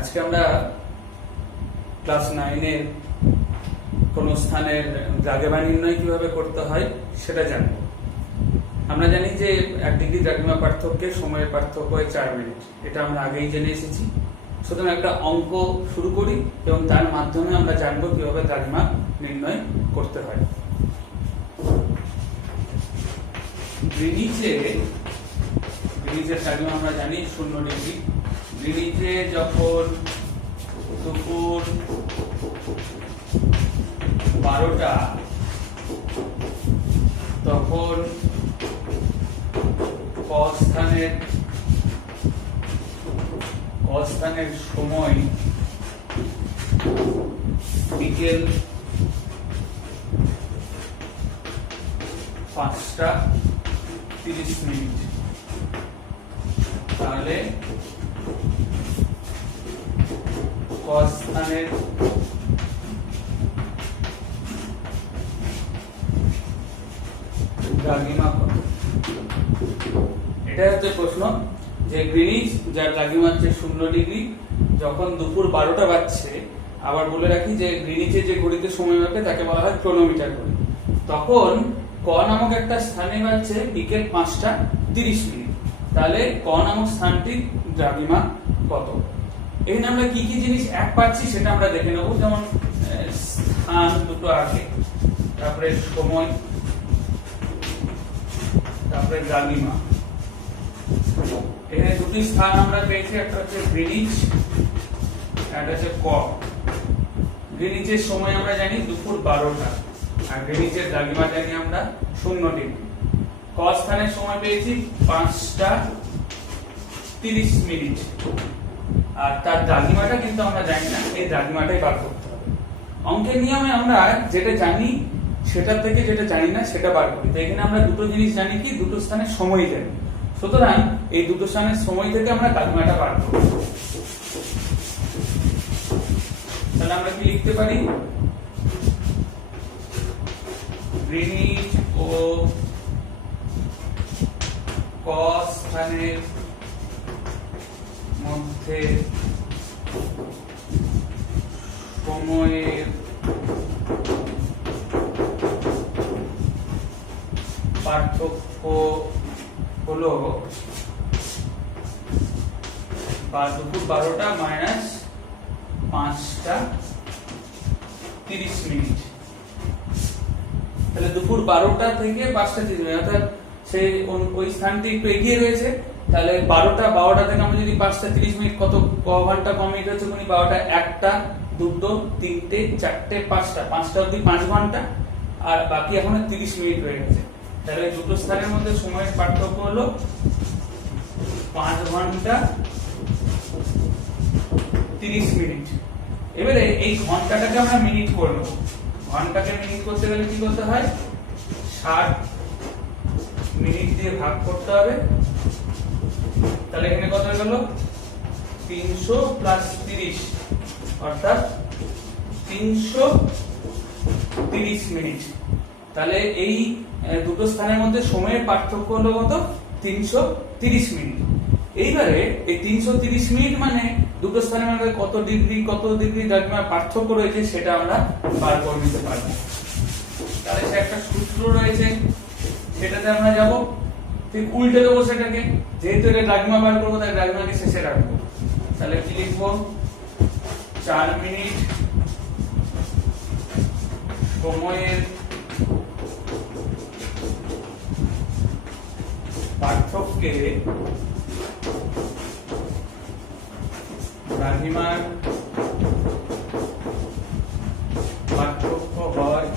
আজকে আমরা ক্লাস 9 এর কোন স্থানের দ্রাঘিমা নির্ণয় কিভাবে করতে হয় সেটা জানব। আমরা জানি যে 1 ডিগ্রি দ্রাঘিমা পার্থক্যের সময়ের পার্থক্য হয় 4 মিনিট। এটা আমরা আগেই জেনে এসেছি। সুতরাং একটা অঙ্ক শুরু করি এবং তার মাধ্যমে আমরা জানবো কিভাবে দ্রাঘিমা নির্ণয় করতে হয়। গ্রিনিচের দ্রাঘিমা আমরা জানি 0 ডিগ্রি। গ্রিনিচে যখন দুপুর 12টা তখন ক স্থানের সময় বিকেল 5:30। তাহলে ক স্থানের দ্রাঘিমা কত? এটা হচ্ছে প্রশ্ন যে গ্রিনিচ যার দ্রাঘিমা হচ্ছে 0 ডিগ্রি যখন দুপুর 12টা বাজছে। আবার বলে রাখি যে গ্রিনিচে যে ঘড়িতে সময় মাপে তাকে বলা হয় ক্রোনোমিটার ঘড়ি। তখন ক নামক একটা স্থানে বাজছে বিকেল 5:30। তাহলে ক নামক স্থানটির দ্রাঘিমা কত? এখানে আমরা কি কি জিনিস এক পাচ্ছি সেটা আমরা দেখে নেব। যেমন স্থান দুটো আগে, তারপরে সময়, তারপরে দ্রাঘিমা। এখানে দুটি স্থান আমরা পেয়েছি, একটা হচ্ছে গ্রিনিচ, একটা হচ্ছে ক। গ্রিনিচের সময় আমরা জানি দুপুর 12টা, আর গ্রিনিচের দ্রাঘিমা জানি আমরা 0 ডিগ্রি। ক স্থানের সময় পেয়েছি 5:30। আর তার দ্রাঘিমাটা কিন্তু আমরা জানি না, এই দ্রাঘিমাটাই বার করতে হবে। অঙ্কের নিয়মে আমরা যেটা জানি সেটা থেকে যেটা জানি না সেটা বার করি। তো এখানে আমরা দুটো জিনিস জানি, কি দুটো স্থানের সময় জানি। সুতরাং এই দুটো স্থানের সময় থেকে আমরা দ্রাঘিমাটা বার করব। তাহলে আমরা কি লিখতে পারি? গ্রিনিচ ও ক স্থানের মধ্যে সময়ের পার্থক্য হলো দুপুর 12টা মাইনাস 5:30। তাহলে দুপুর 12টা থেকে 5:30, অর্থাৎ সেই ওই স্থানটি একটু এগিয়ে রয়েছে। তাহলে 12টা থেকে আমরা যদি 5:30 কত ঘন্টা কম মিনিট হচ্ছে? 12টা 1টা 2টো 3টে 4টে 5টা 5টা অবধি 5 ঘন্টা, আর বাকি এখনো 30 মিনিট রয়ে গেছে। তাহলে দুটো স্থানের মধ্যে সময়ের পার্থক্য হলো 5 ঘন্টা 30 মিনিট। এবারে এই ঘন্টাটাকে আমরা মিনিট করে নেব। ঘন্টাকে মিনিট করতে গেলে কি করতে হয়? 60 মিনিট দিয়ে ভাগ করতে হবে। তাহলে এখানে কত হয়ে গেল? 300 প্লাস 30, অর্থাৎ 330 মিনিট। তাহলে এই দুটো স্থানের মধ্যে সময়ের পার্থক্য হলো কত? 330 মিনিট। এইবারে এই 330 মিনিট মানে দুটো স্থানের মধ্যে কত ডিগ্রি দ্রাঘিমা পার্থক্য রয়েছে সেটা আমরা বার করে নিতে পারবো। তাহলে সে একটা সূত্র রয়েছে, সেটাতে আমরা যাব। ঠিক উল্টে দেবো সেটাকে, যেহেতু এটা দ্রাঘিমা বার করবো তাই দ্রাঘিমাকে শেষে রাখবো। তাহলে কি লিখবো? 4 মিনিট সময়ের পার্থক্যে দ্রাঘিমার পার্থক্য হয়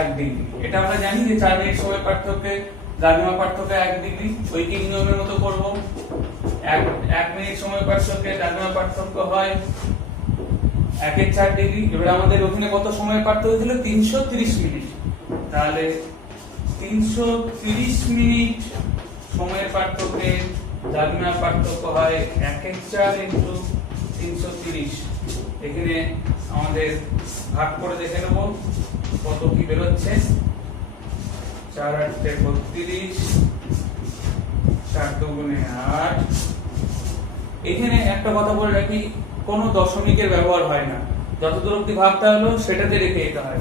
1 ডিগ্রি। এটা আমরা জানি যে 4 মিনিট সময় পার্থক্যে দ্রাঘিমা পার্থক্য 1 ডিগ্রি। ঐকিক নিয়মের মতো করব। 1 মিনিট সময় পার্থক্যে দ্রাঘিমা পার্থক্য হয় 1/4 ডিগ্রি। এবার আমাদের ওখানে কত সময় পার্থক্য ছিল? 330 মিনিট। তাহলে 330 মিনিট সময়ের পার্থক্যে দ্রাঘিমা পার্থক্য হয় 1/4 ইন্টু 330। এখানে আমাদের ভাগ করে দেখে নেব কত কি বেরোচ্ছে। 4 8 32, 4 2 8, এখানে একটা কথা বলে রাখি, কোনো দশমিকের ব্যবহার হয় না, যতদূর অব্দি ভাগটা হলো সেটাতে রেখে যেতে হয়।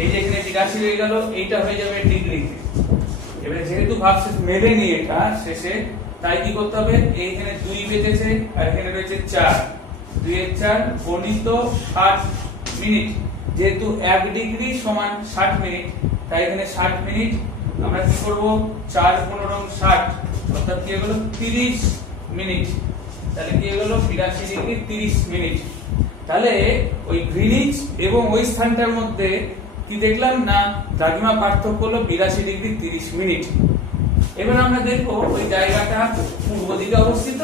এই যে এখানে 82 হয়ে গেল, এইটা হয়ে যাবে ডিগ্রিতে। এবারে যেহেতু ভাগশেষ মেলেনি এটা শেষে, তাই কি করতে হবে, এইখানে 2 বেঁচেছে আর এখানে রয়েছে 4, 2 এর 4 গণিত 60 মিনিট। যেহেতু 1 ডিগ্রি সমান 60 মিনিট, তাই এখানে 60 মিনিট আমরা কি করব, 4 15 60, অর্থাৎ কি হলো 30 মিনিট। তাহলে কি হলো 82 ডিগ্রি 30 মিনিট। তাহলে ওই গ্রিনিচ এবং ওই স্থানটার মধ্যে কি দেখলাম না, দ্রাঘিমা পার্থক্য হলো 82 ডিগ্রি 30 মিনিট। এবার আমরা দেখবো ওই জায়গাটা পূর্ব দিকে অবস্থিত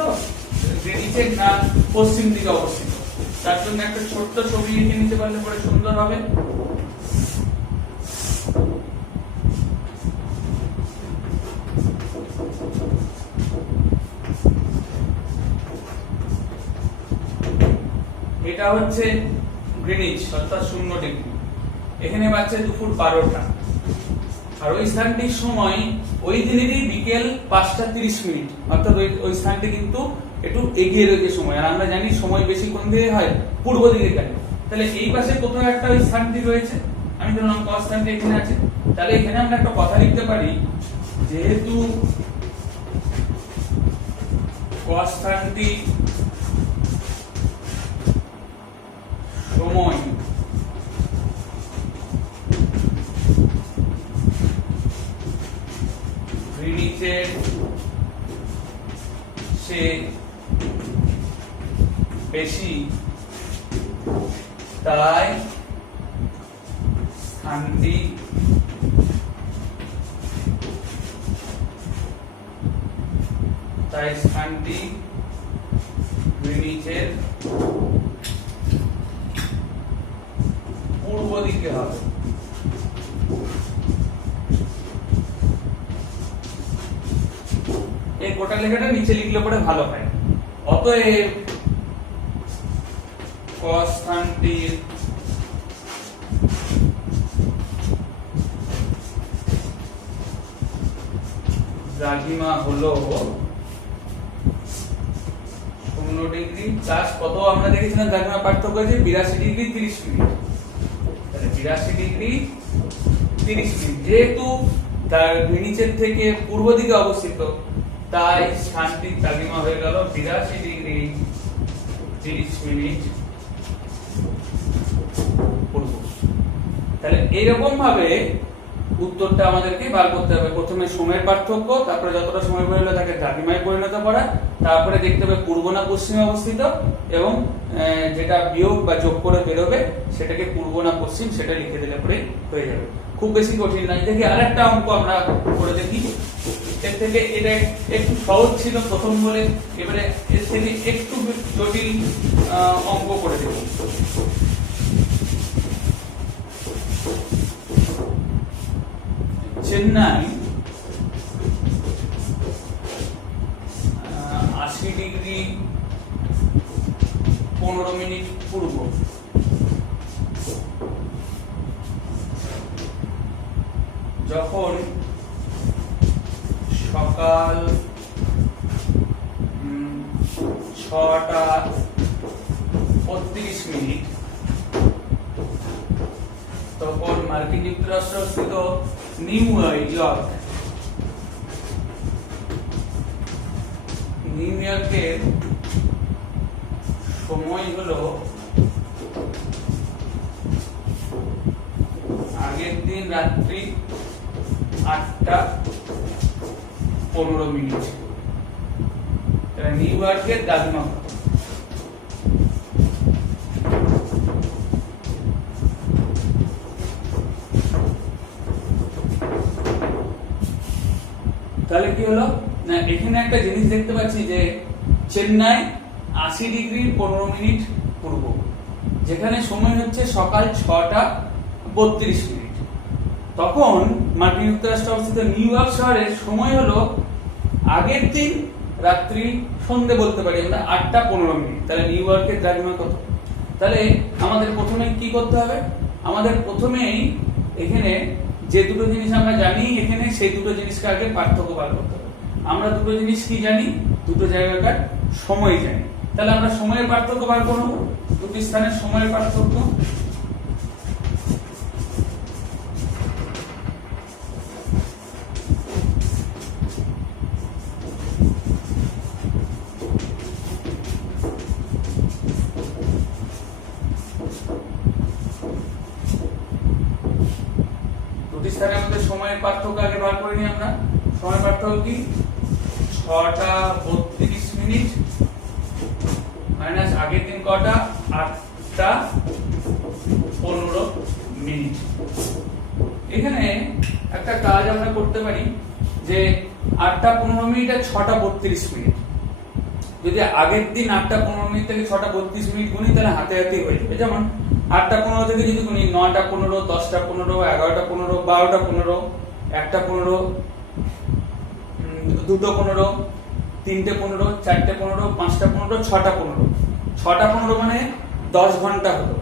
গ্রিনিচের না পশ্চিম দিকে অবস্থিত। তার জন্য একটা ছোট্ট ছবি এঁকে নিতে পারলে পরে সুন্দর হবে। এটা হচ্ছে গ্রিনিচ অর্থাৎ 0 ডিগ্রি। এখানে বাজছে দুপুর 12টা, আর ওই স্থানটির সময় ওই দিনেরই বিকেল 5টা 30 মিনিট, অর্থাৎ ওই স্থানটি কিন্তু একটু এগিয়ে রয়েছে সময়। আর আমরা জানি সময় বেশি কোন দিকে হয়, পূর্ব দিকে যায়। তাহলে এই পাশে কোথাও একটা ওই স্থানটি রয়েছে, আমি ধরলাম ক স্থানটি এখানে আছে। তাহলে এখানে আমরা একটা কথা লিখতে পারি, যেহেতু ক স্থানটি সময় গ্রিনিচের সে বেশি, তাই স্থানটি গ্রিনিচের পূর্ব দিকে হবে। এই গোটা লেখাটা নিচে লিখলে পরে ভালো হয়। অতএব ক স্থানটির দ্রাঘিমা হলো 0 ডিগ্রি প্লাস কত, আমরা দেখেছিলাম দ্রাঘিমা পার্থক্য আছে 82 ডিগ্রি 30 মিনিট। তাহলে 82 ডিগ্রি 30 মিনিট, যেহেতু গ্রিনিচের থেকে পূর্ব দিকে অবস্থিত, তাই স্থানটির দ্রাঘিমা হয়ে গেল 82 ডিগ্রি 30 মিনিট পূর্ব। তাহলে এইরকম ভাবে উত্তরটা আমাদেরকে বার করতে হবে। প্রথমে সময়ের পার্থক্য, তারপরে যতটা সময় বেরোলো তাকে দ্রাঘিমায় পরিণত করা, তারপরে দেখতে হবে পূর্ব না পশ্চিমে অবস্থিত, এবং যেটা বিয়োগ বা যোগ করে বেরোবে সেটাকে পূর্ব না পশ্চিম সেটা লিখে দিলে পরে হয়ে যাবে। খুব বেশি কঠিন নয়। দেখি আরেকটা অঙ্ক আমরা করে দেখি। এর থেকে এটা একটু সহজ ছিল প্রথম বলে, এবারে এর থেকে একটু জটিল অঙ্ক করে দেব। চেন্নাই 80 ডিগ্রি 15 মিনিট পূর্ব, যখন সকাল 6টা 32 মিনিট, তখন মার্কিন যুক্তরাষ্ট্র স্থিত নিউ ইয়র্কের সময় হলো আগের দিন রাত্রি 8টা 15 মিনিট। নিউ ইয়র্কের দ্রাঘিমা কত? তাহলে কি হলো না, এখানে একটা জিনিস দেখতে পাচ্ছি যে চেন্নাই 80 ডিগ্রি 15 মিনিট পূর্ব, যেখানে সময় হচ্ছে সকাল 6টা 32 মিনিট। তখন মার্কিন যুক্তরাষ্ট্র অবস্থিত নিউ ইয়র্ক শহরের সময় হলো আগের দিন রাত্রি সন্ধ্যে বলতে পারি আমরা 8টা 15 মিনিট। তাহলে নিউ ইয়র্কের দ্রাঘিমা কত? তাহলে আমাদের প্রথমে কি করতে হবে, আমাদের প্রথমেই এখানে যে দুটো জিনিস আমরা জানি, এখানে সেই দুটো জিনিসকে আগে পার্থক্য বার করতে হবে। আমরা দুটো জিনিস কি জানি, দুটো জায়গাকার সময় জানি। তাহলে আমরা সময়ের পার্থক্য বার করব, দুটি স্থানের সময়ের পার্থক্য। দুটি স্থানের মধ্যে সময়ের পার্থক্য আগে বার করে নিই আমরা। সময়ের পার্থক্য কি? 6টা 32 মিনিট মাইনাস আগের দিন কটা? 8টা 15 মিনিট। এখানে একটা কাজ আমরা করতে পারি যে 8টা 15 মিনিট আর 6টা 32 মিনিট, যদি আগের দিন 8টা 15 মিনিট থেকে 6টা 32 মিনিট গুনি তাহলে হাতে হাতে হয়ে যাবে। যেমন 8টা 15 থেকে যদি গুনি 9টা 15, 10টা 15, 11টা 15, 12টা 15, 1টা 15, 2টো 15, 3টে 15, 4টে 15, 5টা 15, 6টা 15। 6টা 15 মানে 10 ঘন্টা হলো।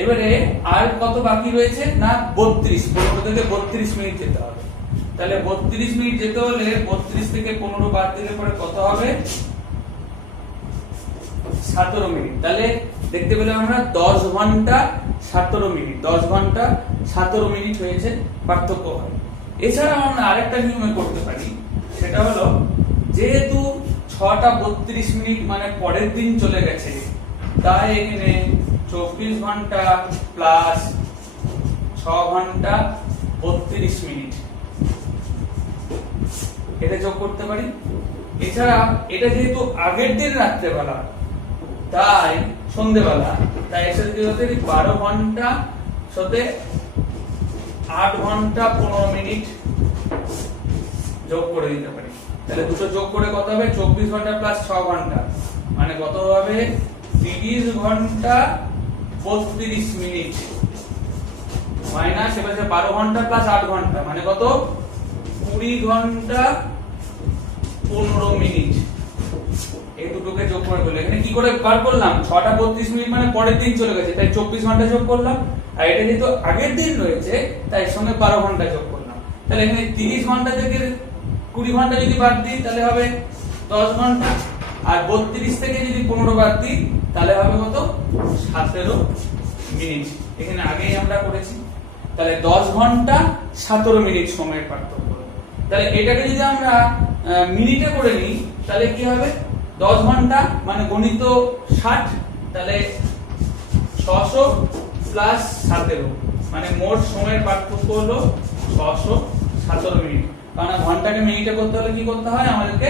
এবারে আর কত বাকি রয়েছে না 32, 15 থেকে 32 মিনিট যেতে হবে। তাহলে 32 মিনিট যেতে হলে 32 থেকে 15 বাদ দিলে পরে কত হবে? 17 মিনিট। তাহলে দেখতে পেলাম আমরা 10 ঘন্টা 17 মিনিট, 10 ঘন্টা 17 মিনিট হয়েছে পার্থক্য হয়। এছাড়া আমরা আরেকটা নিয়মে করতে পারি, সেটা হলো যেহেতু 6টা 32 মিনিট মানে পরের দিন চলে গেছে, তাই এখানে 24 ঘন্টা প্লাস 6 ঘন্টা 32 মিনিট এটা যোগ করতে পারি। এছাড়া এটা যেহেতু আগের দিন রাত্রেবেলা তাই সন্ধ্যেবেলা, তাই এর সাথে 12 ঘন্টা সাথে 8 ঘন্টা 15 মিনিট যোগ করে দিতে পারি। তাহলে দুটো যোগ করে কত হবে? 24 ঘন্টা প্লাস 6 ঘন্টা মানে কত হবে? 30 ঘন্টা 32 মিনিট মাইনাস এবার 12 ঘন্টা প্লাস 8 ঘন্টা মানে কত? 20 ঘন্টা 15 মিনিট। এই দুটোকে যোগ করে বলে এখানে কি করে বার করলাম? 6টা 32 মিনিট মানে পরের দিন চলে গেছে, তাই 24 ঘন্টা যোগ করলাম। আর এটা যেহেতু আগের দিন রয়েছে তাই এর সঙ্গে 12 ঘন্টা যোগ করলাম। তাহলে এখানে 30 ঘন্টা থেকে 20 ঘন্টা যদি বাদ দিই তাহলে হবে 10 ঘন্টা, আর 32 থেকে যদি 15 বাদ দিই তাহলে হবে কত? 17 মিনিট। এখানে আগেই আমরা করেছি। তাহলে 10 ঘন্টা 17 মিনিট সময়ের পার্থক্য। তাহলে এটাকে যদি আমরা মিনিটে করে নিই তাহলে কি হবে? 10 ঘন্টা মানে গণিত 60, তাহলে 600 প্লাস 17 মানে মোট সময়ের পার্থক্য হলো 617 মিনিট। কারণ ঘন্টাকে মিনিটে করতে হলে কি করতে হয়? আমাদেরকে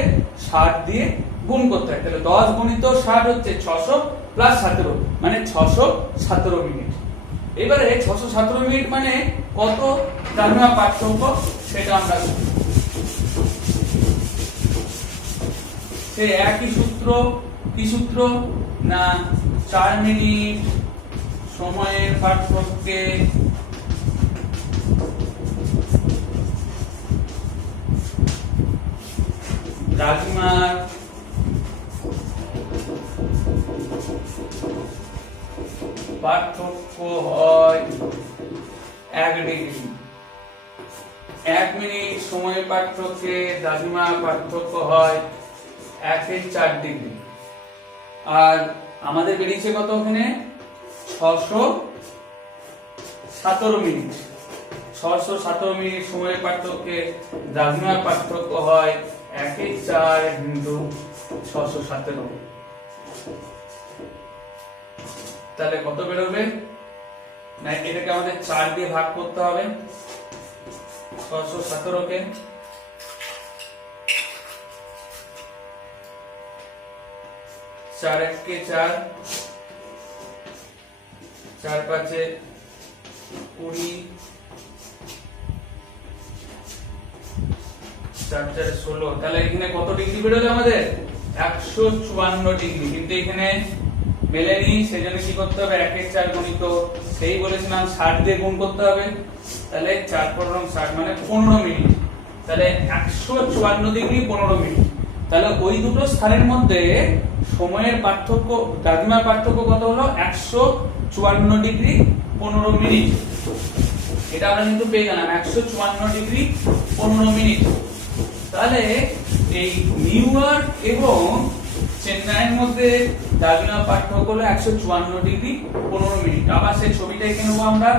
60 দিয়ে গুণ করতে হয়। তাহলে 10 গুণিত 60 হচ্ছে 600 প্লাস 17 মানে 617 মিনিট। এবারে 617 মিনিট মানে কত জানবা পার্থক্য সেটা আমরা সেই একই সূত্র, কি সূত্র না 4 মিনিট সময়ের পার্থক্যে দ্রাঘিমার পার্থক্য হয় 1 ডিগ্রি। 1 মিনিট সময়ের পার্থক্যে দ্রাঘিমার পার্থক্য হয় 1/4 ডিগ্রি। আর আমাদের বেরিয়েছে কত? ওখানে 617 মিনিট। 617 মিনিট সময়ের পার্থক্যে দ্রাঘিমার পার্থক্য হয় 1/4 ইনটু 617। তাহলে কত বেরোবে না? এটাকে আমাদের 4 দিয়ে ভাগ করতে হবে। 617 কে 4 1 4, 4 5 20, 4 4 16। তাহলে এখানে কত ডিগ্রি বেরোলো আমাদের? 154 ডিগ্রি। কিন্তু এখানে মেলেনি, সেজন্য কি করতে হবে? 1/4 গুণিত সেই বলেছিলাম 60 দিয়ে গুণ করতে হবে। তাহলে 4 × 60 মানে 15 মিনিট। তাহলে 154 ডিগ্রি 15 মিনিট। তাহলে ওই দুটো স্থানের মধ্যে সময়ের পার্থক্য, দ্রাঘিমার পার্থক্য কত হলো? 154 ডিগ্রি 15 মিনিট। এটা আমরা কিন্তু পেয়ে গেলাম 154 ডিগ্রি 15 মিনিট। তাহলে এই নিউইয়র্ক এবং চেন্নাইয়ের মধ্যে দ্রাঘিমার পার্থক্য হলো 154 ডিগ্রি 15 মিনিট। আবার সেই ছবিটা এঁকে নেবো আমরা।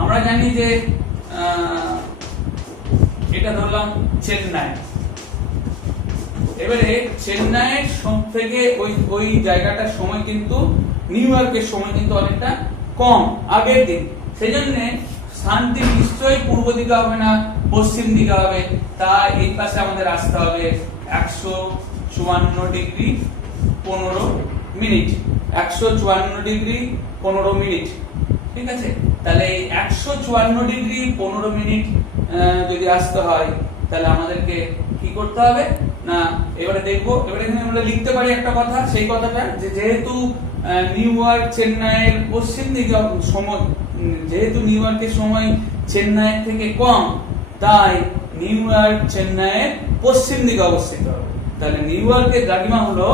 আমরা জানি যে এটা ধরলাম চেন্নাই। এবারে চেন্নাইয়ের থেকে ওই জায়গাটার সময় কিন্তু নিউ ইয়র্কের সময় কিন্তু অনেকটা কম আগের দিন। সেই জন্য স্থানটি নিশ্চয়ই পূর্ব দিকে হবে না, পশ্চিম দিকে হবে। তাই এই পাশে আমাদের আসতে হবে 154 ডিগ্রি 15 মিনিট। 154 ডিগ্রি 15 মিনিট, ঠিক আছে। তাহলে এই 154 ডিগ্রি 15 মিনিট যদি আসতে হয় তাহলে আমাদেরকে কি করতে হবে না, এবারে দেখবো। এবারে এখানে আমরা লিখতে পারি একটা কথা, সেই কথাটা যে যেহেতু নিউ ইয়র্ক চেন্নাইয়ের পশ্চিম দিকে সময়, যেহেতু নিউ ইয়র্কের সময় চেন্নাইয়ের থেকে কম, তাই নিউ ইয়র্ক চেন্নাইয়ের পশ্চিম দিকে অবস্থিত হবে। তাহলে নিউ ইয়র্কের দ্রাঘিমা হলো,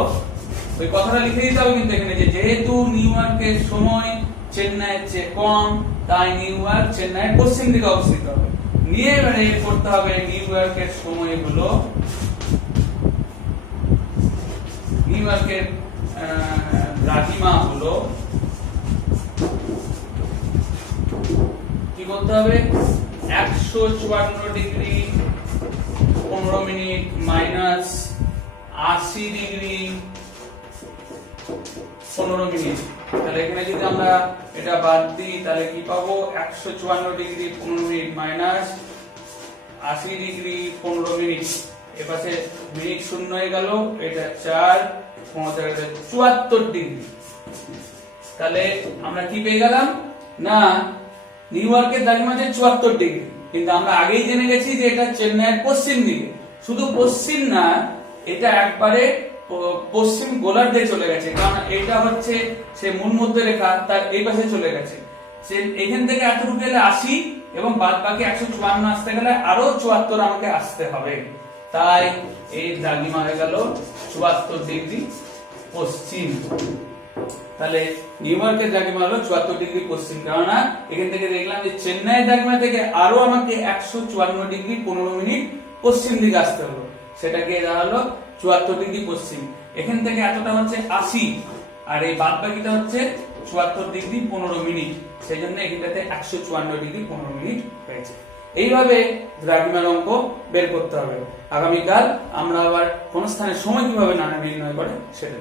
ওই কথাটা লিখে দিতে হবে কিন্তু এখানে, যে যেহেতু নিউ ইয়র্কের সময় চেন্নাইয়ের চেয়ে কম, তাই নিউ ইয়র্ক চেন্নাইয়ের পশ্চিম দিকে অবস্থিত হবে। নিয়ে এবারে করতে হবে নিউ ইয়র্কের সময় হলো, নিউ ইয়র্কের দ্রাঘিমা হলো, কি করতে হবে 154 degree 15 minute minus 80 degree 15 minute. তাহলে এখানে যদি আমরা এটা বাদ দিই তাহলে কি পাবো, 154 degree 15 minute minus 80 degree 15 minute. এপাশে মিনিট শূন্য হয়ে গেল, এটা 4 74 ডিগ্রি। তাহলে আমরা কি পেয়ে গেলাম না, নিউ ইয়র্কের দ্রাঘিমা যে 74 ডিগ্রি, কিন্তু আমরা আগেই জেনে গেছি যে এটা চেন্নাইয়ের পশ্চিম দিকে। শুধু পশ্চিম না, এটা একবারে পশ্চিম গোলার্ধে চলে গেছে, কারণ এটা হচ্ছে সে মূল মধ্য রেখা, তার এই পাশে চলে গেছে। সে এখান থেকে এতটুকু গেলে 80 এবং বাদ বাকি 154 আসতে গেলে আরো 74 আমাকে আসতে হবে। তাই এই দ্রাঘিমা হয়ে গেল 74 ডিগ্রি পশ্চিম। তাহলে নিউ ইয়র্কের দ্রাঘিমা হলো 74 ডিগ্রি পশ্চিম, কেননা এখান থেকে দেখলাম যে চেন্নাইয়ের দ্রাঘিমা থেকে আরো আমাকে 154 ডিগ্রি 15 মিনিট পশ্চিম দিকে আসতে হলো, সেটাকে দাঁড়ালো 74 ডিগ্রি পশ্চিম। এখান থেকে এতটা হচ্ছে 80, আর এই বাদ বাকিটা হচ্ছে 74 ডিগ্রি 15 মিনিট। সেই জন্য এখানটাতে 154 ডিগ্রি 15 মিনিট হয়েছে। এইভাবে দ্রাঘিমার অঙ্ক বের করতে হবে। আগামীকাল আমরা আবার কোন স্থানের সময় কিভাবে নির্ণয় করে সেটা